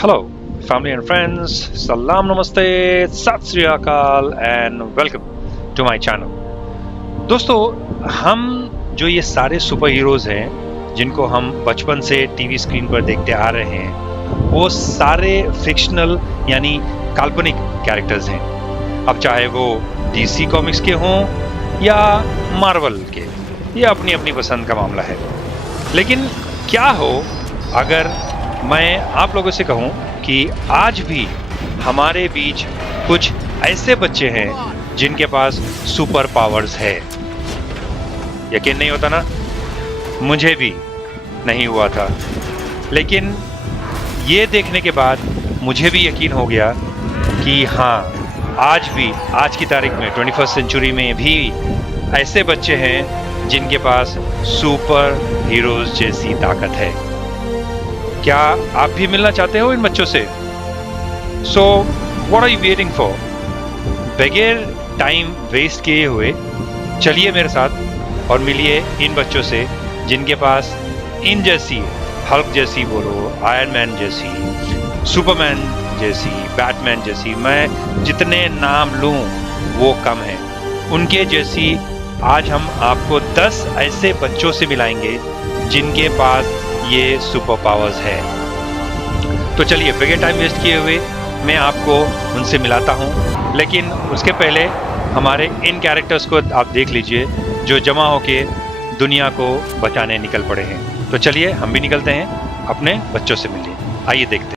Hello, family and friends. Salam namaste, sat sri akal and welcome to my channel. दोस्तों, हम जो ये सारे सुपर हीरोज हैं जिनको हम बचपन से टीवी स्क्रीन पर देखते आ रहे हैं, वो सारे फिक्शनल यानी काल्पनिक कैरेक्टर्स हैं। अब चाहे वो डीसी कॉमिक्स के हों या मार्वल के, ये अपनी अपनी पसंद का मामला है। लेकिन क्या हो अगर मैं आप लोगों से कहूं कि आज भी हमारे बीच कुछ ऐसे बच्चे हैं जिनके पास सुपर पावर्स है। यकीन नहीं होता ना? मुझे भी नहीं हुआ था, लेकिन ये देखने के बाद मुझे भी यकीन हो गया कि हाँ, आज भी आज की तारीख में 21st सेंचुरी में भी ऐसे बच्चे हैं जिनके पास सुपर हीरोज जैसी ताकत है। क्या आप भी मिलना चाहते हो इन बच्चों से? So what are you waiting for? बगैर टाइम वेस्ट किए हुए चलिए मेरे साथ और मिलिए इन बच्चों से जिनके पास इन जैसी, हल्क जैसी बोलो, आयरन मैन जैसी, सुपरमैन जैसी, बैटमैन जैसी, मैं जितने नाम लूं वो कम है। उनके जैसी आज हम आपको 10 ऐसे बच्चों से मिलाएंगे जिनके पास ये सुपर पावर्स है। तो चलिए बगैर टाइम वेस्ट किए हुए मैं आपको उनसे मिलाता हूँ, लेकिन उसके पहले हमारे इन कैरेक्टर्स को आप देख लीजिए जो जमा होके दुनिया को बचाने निकल पड़े हैं। तो चलिए हम भी निकलते हैं अपने बच्चों से मिलिए। आइए देखते हैं।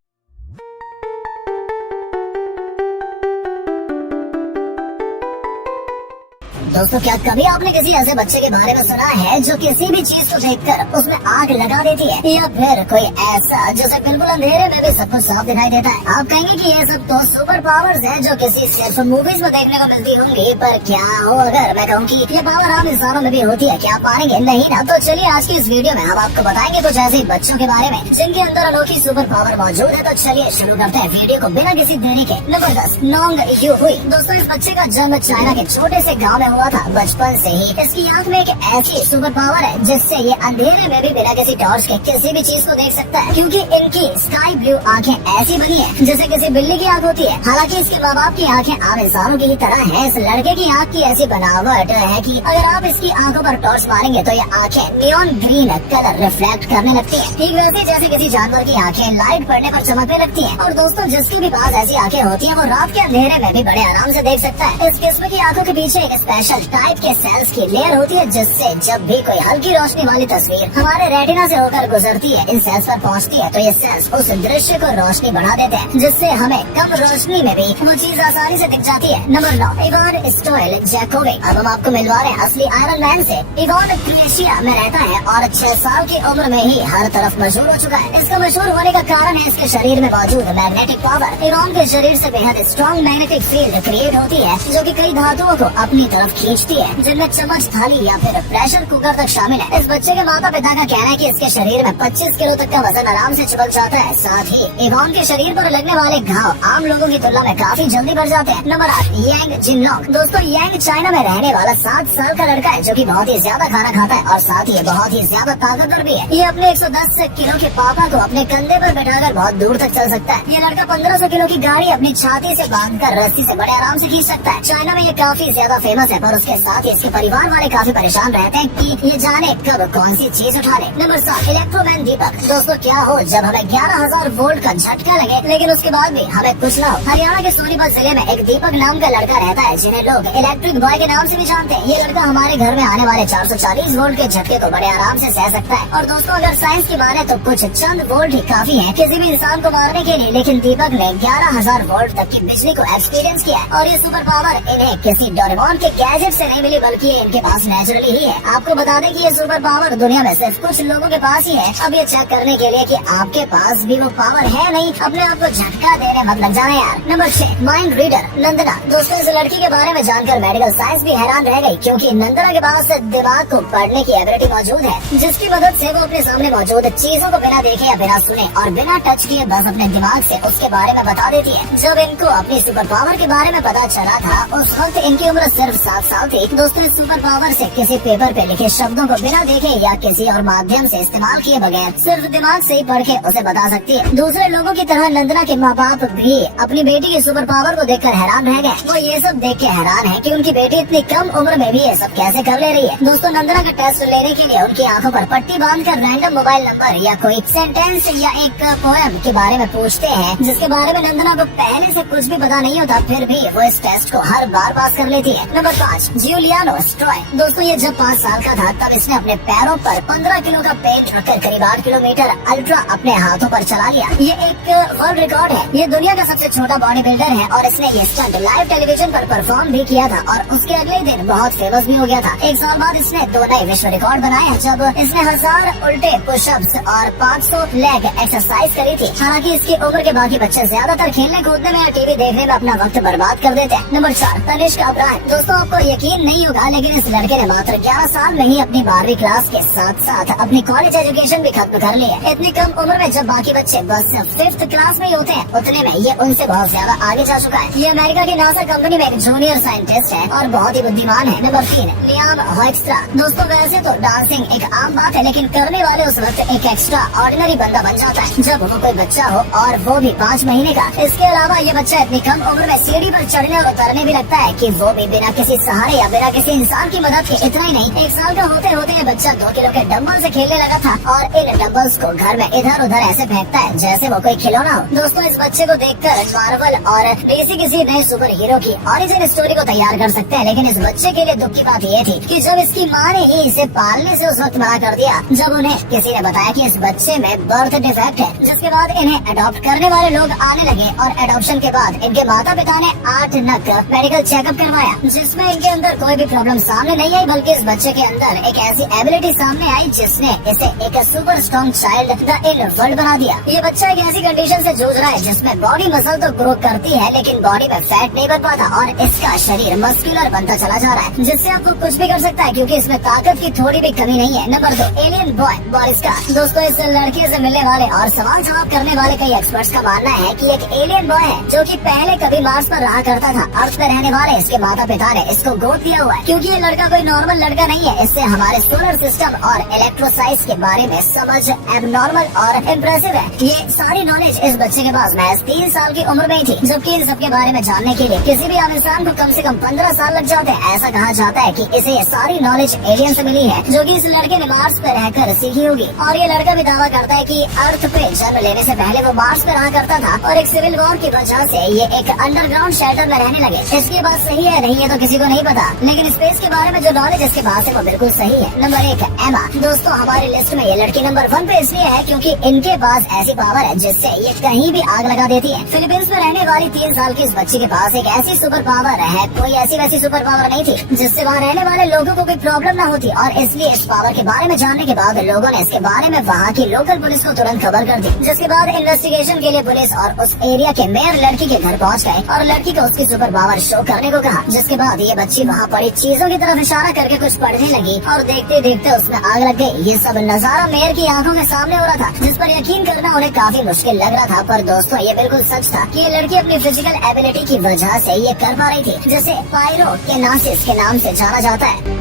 दोस्तों, क्या कभी आपने किसी ऐसे बच्चे के बारे में सुना है जो किसी भी चीज को देखकर उसमें आग लगा देती है, या फिर कोई ऐसा जिसे बिल्कुल अंधेरे में भी सब कुछ साफ दिखाई देता है? आप कहेंगे कि ये सब तो सुपर पावर्स हैं जो किसी सिर्फ मूवीज में देखने को मिलती होंगी, पर क्या हो अगर मैं कहूँ कि ये पावर आम इंसानों में भी होती है? क्या आप मानेंगे? नहीं ना? तो चलिए आज की इस वीडियो में हम आपको बताएंगे कुछ ऐसे बच्चों के बारे में जिनके अंदर अनोखी सुपर पावर मौजूद है। तो चलिए शुरू करते हैं वीडियो को बिना किसी देरी के। नंबर 10, नोंग यू हुई। दोस्तों, इस बच्चे का जन्म चाइना के छोटे से गाँव में हुआ था। बचपन से ही इसकी आंख में एक ऐसी सुपर पावर है जिससे ये अंधेरे में भी बिना किसी टॉर्च के किसी भी चीज को देख सकता है, क्योंकि इनकी स्काई ब्लू आंखें ऐसी बनी है जैसे किसी बिल्ली की आंख होती है। हालांकि इसके माँ बाप की आंखें आम इंसानों की ही तरह है। इस लड़के की आंख की ऐसी बनावट है कि अगर आप इसकी आंखों पर टॉर्च मारेंगे तो ये आंखें नियॉन ग्रीन कलर रिफ्लेक्ट करने लगती है, ठीक वैसे जैसे किसी जानवर की आंखें लाइट पड़ने पर चमकने लगती है। और दोस्तों, जिसके भी पास ऐसी आंखें होती है वो रात के अंधेरे में भी बड़े आराम से देख सकता है। इस किस्म की आंखों के पीछे एक स्पेशल टाइप के सेल्स की लेयर होती है जिससे जब भी कोई हल्की रोशनी वाली तस्वीर हमारे रेटिना से होकर गुजरती है, इन सेल्स पर पहुंचती है, तो ये सेल्स उस दृश्य को रोशनी बढ़ा देते हैं, जिससे हमें कम रोशनी में भी वो चीज आसानी से दिख जाती है। Number 9, Ivan Stoiljkovic. अब हम आपको मिलवा रहे हैं असली आयरन मैन से। इवान क्रोएशिया में रहता है और 6 साल की उम्र में ही हर तरफ मशहूर हो चुका है। इसका मशहूर होने का कारण है इसके शरीर में मौजूद मैग्नेटिक पावर। इवान के शरीर से बेहद स्ट्रॉन्ग मैग्नेटिक फील्ड क्रिएट होती है जो कि कई धातुओं को अपनी तरफ खींचती है, जिनमें चम्मच, थाली या फिर प्रेशर कुकर तक शामिल है। इस बच्चे के माता पिता का कहना है कि इसके शरीर में 25 किलो तक का वजन आराम से चिपक जाता है। साथ ही इवान के शरीर पर लगने वाले घाव आम लोगों की तुलना में काफी जल्दी बढ़ जाते हैं। नंबर 8, यांग जिनलोंग। दोस्तों, यांग चाइना में रहने वाला 7 साल का लड़का है जो कि बहुत ही ज्यादा खाना खाता है और साथ ही बहुत ही ज्यादा ताकतवर भी है। ये अपने 110 किलो के पापा को अपने कंधे पर बैठाकर बहुत दूर तक चल सकता है। ये लड़का 1500 किलो की गाड़ी अपनी छाती से बांधकर रस्सी से बड़े आराम से खींच सकता है। चाइना में ये काफी ज्यादा फेमस है, पर उसके साथ ही इसके परिवार वाले काफी परेशान रहते हैं कि ये जाने कब कौन सी चीज उठा ले। नंबर 7, इलेक्ट्रोमैन दीपक। दोस्तों, क्या हो जब हमें 11,000 वोल्ट का झटका लगे लेकिन उसके बाद भी हमें कुछ ना हो। हरियाणा के सोनीपत जिले में एक दीपक नाम का लड़का रहता है जिन्हें लोग इलेक्ट्रिक बॉय के नाम से भी जानते हैं। ये लड़का हमारे घर में आने वाले 440 वोल्ट के झटके को बड़े आराम से सह सकता है। और दोस्तों, अगर साइंस की माने तो कुछ चंद वोल्ट ही काफी है किसी भी इंसान को मारने के लिए, लेकिन दीपक ने 11,000 वोल्ट तक की बिजली को एक्सपीरियंस किया है। और ये सुपर पावर इन्हें किसी डोरेमोन के गैजेट से नहीं मिली, बल्कि इनके पास नेचुरली ही है। आपको बता दें कि ये सुपर पावर दुनिया में सिर्फ कुछ लोगों के पास ही है। अब ये चेक करने के लिए कि आपके पास भी वो पावर है नहीं, अपने आप को झटका देने मत लग जाना यार। नंबर 6, माइंड रीडर नंदना। दोस्तों, इस लड़की के बारे में जानकर मेडिकल साइंस भी हैरान रह गई, क्योंकि नंदना के पास दिमाग को पढ़ने की एबिलिटी मौजूद है, जिसकी मदद से वो अपने सामने मौजूद चीजों को बिना देखे या बिना सुने और बिना टच किए बस अपने दिमाग से उसके बारे में बता देती है। जब इनको अपनी सुपर पावर के बारे में पता चला था उस वक्त इनकी उम्र सिर्फ 7 साल थी। दोस्तों इस सुपर पावर से किसी पेपर पे लिखे शब्दों को बिना देखे या किसी और माध्यम से इस्तेमाल किए बगैर सिर्फ दिमाग से ही पढ़ के उसे बता सकती है। दूसरे लोगों की तरह नंदना के माँ बाप भी अपनी बेटी की सुपर पावर को देखकर हैरान रह गए। वो ये सब देख के हैरान है कि उनकी बेटी इतनी कम उम्र में भी ये सब कैसे कर ले रही है। दोस्तों नंदना का टेस्ट लेने के लिए उनकी आंखों पर पट्टी बांधकर रैंडम मोबाइल नंबर या कोई सेंटेंस या एक पोएम के बारे में पूछते हैं, जिसके बारे में नंदना को पहले से कुछ भी पता नहीं होता, फिर भी वो इस टेस्ट को हर बार पास कर लेती है। नंबर 5, जियूलियानो स्ट्रॉय। दोस्तों ये जब 5 साल का था तब इसने अपने पैरों पर 15 किलो का पेंट रखकर करीब 8 किलोमीटर अल्ट्रा अपने हाथों पर चला लिया। ये एक वर्ल्ड रिकॉर्ड है। ये दुनिया का सबसे छोटा बॉडी बिल्डर है और इसने ये स्टंट लाइव टेलीविजन पर परफॉर्म भी किया था और उसके अगले दिन बहुत फेमस भी हो गया था। 1 साल बाद इसने 2 नए विश्व रिकॉर्ड बनाए हैं जब इसने 1000 उल्टे पुशअप्स और 500 लेग एक्सरसाइज करी थी। हालांकि इसकी उम्र के बाकी बच्चे ज्यादातर खेलने कूदने में या टीवी देखने में अपना वक्त बर्बाद कर देते हैं। Number 4, Tanishk Abraham. दोस्तों आपको यकीन नहीं होगा लेकिन इस लड़के ने मात्र 11 साल में ही अपनी 12वीं क्लास के साथ साथ अपनी कॉलेज एजुकेशन भी खत्म कर ली है। इतनी कम उम्र में जब बाकी बच्चे बस 5th क्लास में ही होते हैं, उतने में ये उनसे बहुत ज्यादा आगे जा चुका है। ये अमेरिका की नासा कंपनी में एक जूनियर साइंटिस्ट है और बहुत ही बुद्धिमान है। Number 3, Liam Hoekstra. दोस्तों वैसे तो डांसिंग एक आम बात है लेकिन करने वाले उस वक्त एक एक्स्ट्रा ऑर्डिनरी बंदा बन जाता है जब वो कोई बच्चा हो और वो भी 5 महीने का। इसके अलावा ये बच्चा इतनी कम उम्र में सीढ़ी पर चढ़ने और उतरने भी लगता है कि वो भी बिना किसी सहारे या बिना किसी इंसान की मदद के। इतना ही नहीं, 1 साल का होते होते ये बच्चा 2 किलो के डम्बल से खेलने लगा था और इन डम्बल्स को घर में इधर उधर ऐसे फेंकता है जैसे वो कोई खिलौना हो। दोस्तों इस बच्चे को देखकर मार्वल और डीसी किसी नए सुपर हीरो की ऑरिजिन स्टोरी को तैयार कर सकते हैं, लेकिन इस बच्चे के लिए दुख की बात ये थी कि जब इसकी माँ ने ही इसे पालने से उस वक्त मना कर दिया जब उन्हें किसी ने बताया कि इस बच्चे में बर्थ डिफेक्ट है। जिसके बाद इन्हें अडॉप्ट करने वाले लोग आने लगे और एडॉप्शन के बाद इनके माता पिता ने 8 नग मेडिकल चेकअप करवाया जिसमें इनके अंदर कोई भी प्रॉब्लम सामने नहीं आई, बल्कि इस बच्चे के अंदर एक ऐसी एबिलिटी सामने आई जिसने इसे एक super strong child the in world बना दिया। ये बच्चा एक ऐसी कंडीशन से जूझ रहा है जिसमें बॉडी मसल तो ग्रो करती है लेकिन बॉडी में फैट नहीं बन पाता और इसका शरीर मस्कुलर बनता चला जा रहा है जिससे आपको कुछ भी कर सकता है क्योंकि इसमें ताकत की थोड़ी भी कमी नहीं है। Number 2, alien boy Boriska. दोस्तों इस लड़के से मिलने वाले और सवाल जवाब करने वाले कई एक्सपर्ट्स का मानना है कि एक एलियन बॉय है जो कि पहले कभी मार्स पर रहा करता था। अर्थ पे रहने वाले इसके माता पिता ने इसको गोद दिया हुआ है क्योंकि ये लड़का कोई नॉर्मल लड़का नहीं है। इससे हमारे सोलर सिस्टम और इलेक्ट्रोसाइज के बारे में समझ एबनॉर्मल और इम्प्रेसिव है। ये सारी नॉलेज इस बच्चे के पास महज 3 साल की उम्र में ही थी, जबकि इन सबके बारे में जानने के लिए किसी भी आम इंसान को कम से कम 15 साल लग जाते हैं। ऐसा कहा जाता है कि इसे ये सारी नॉलेज एलियन से मिली है जो कि इस लड़के ने मार्स पे रहकर सीखी होगी। और ये लड़का भी दावा करता है कि अर्थ पे जन्म लेने से पहले वो मार्स पे रहा करता था और एक सिविल वॉर की वजह से ये एक अंडरग्राउंड शेल्टर में रहने लगे। इसकी बात सही है नहीं है तो किसी को नहीं पता, लेकिन स्पेस के बारे में जो नॉलेज इसके पास है वो बिल्कुल सही है। नंबर 1, एमा। दोस्तों हमारी लिस्ट में ये लड़की नंबर 1 पे इसलिए है क्योंकि इनके पास ऐसी पावर है जिससे ये कहीं भी आग लगा देती है। फिलीपींस में रहने वाली 3 साल की इस बच्ची के पास एक ऐसी सुपर पावर है, कोई ऐसी वैसी सुपर पावर नहीं थी जिससे वहाँ रहने वाले लोगों को कोई प्रॉब्लम न होती और इसलिए इस पावर के बारे में जानने के बाद लोगों ने इसके बारे में वहाँ की लोकल पुलिस को तुरंत खबर कर दी, जिसके बाद इन्वेस्टिगेशन के लिए पुलिस और उस एरिया के मेयर लड़की के घर पहुँच गए और लड़की को उसकी सुपर पावर शो करने को कहा। जिसके बाद ये बच्ची वहाँ पड़ी चीजों की तरफ इशारा करके कुछ पढ़ने लगी और देखते देखते उसमें आग लग गई। ये सब नजारा मेयर की आंखों के सामने हो रहा था जिस पर यकीन करना उन्हें काफी मुश्किल लग रहा था, पर दोस्तों ये बिल्कुल सच था कि ये लड़की अपनी फिजिकल एबिलिटी की वजह से ये कर पा रही थी, जिसे पायरो के नासिस के नाम से जाना जाता है।